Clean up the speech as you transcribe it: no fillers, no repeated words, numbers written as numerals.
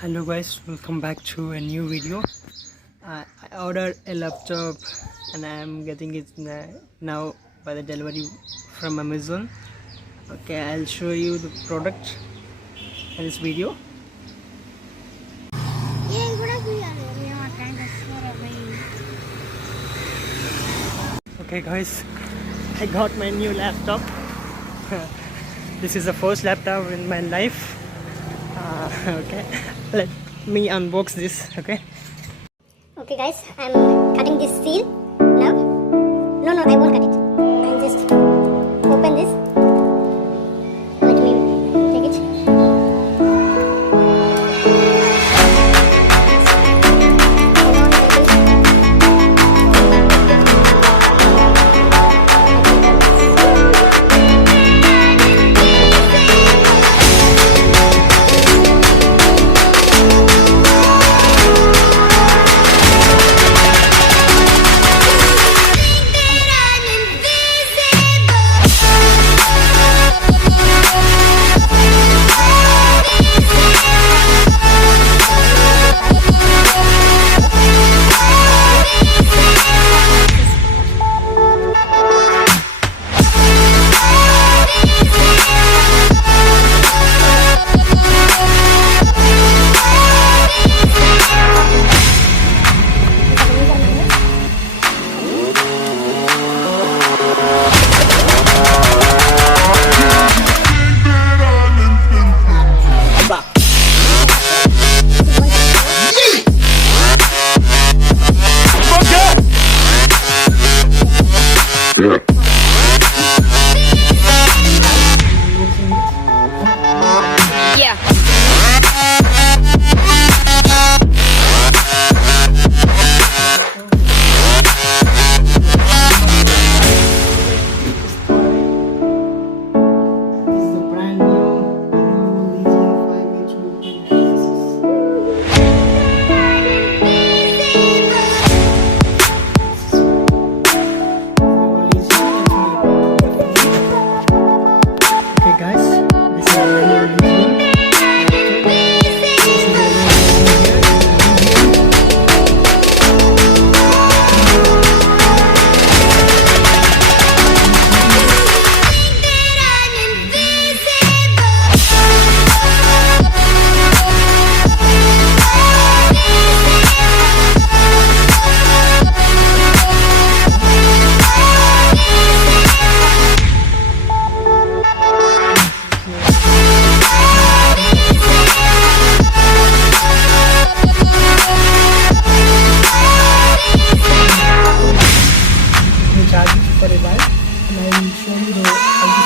Hello guys, welcome back to a new video. I ordered a laptop and I am getting it now by the delivery from Amazon. Okay, I'll show you the product in this video. Okay guys, I got my new laptop. This is the first laptop in my life. Okay, let me unbox this. Okay Guys, I'm cutting this seal now. No, I won't cut it. I'll just open this. Let me take it. Charge it for a while and I will show you how to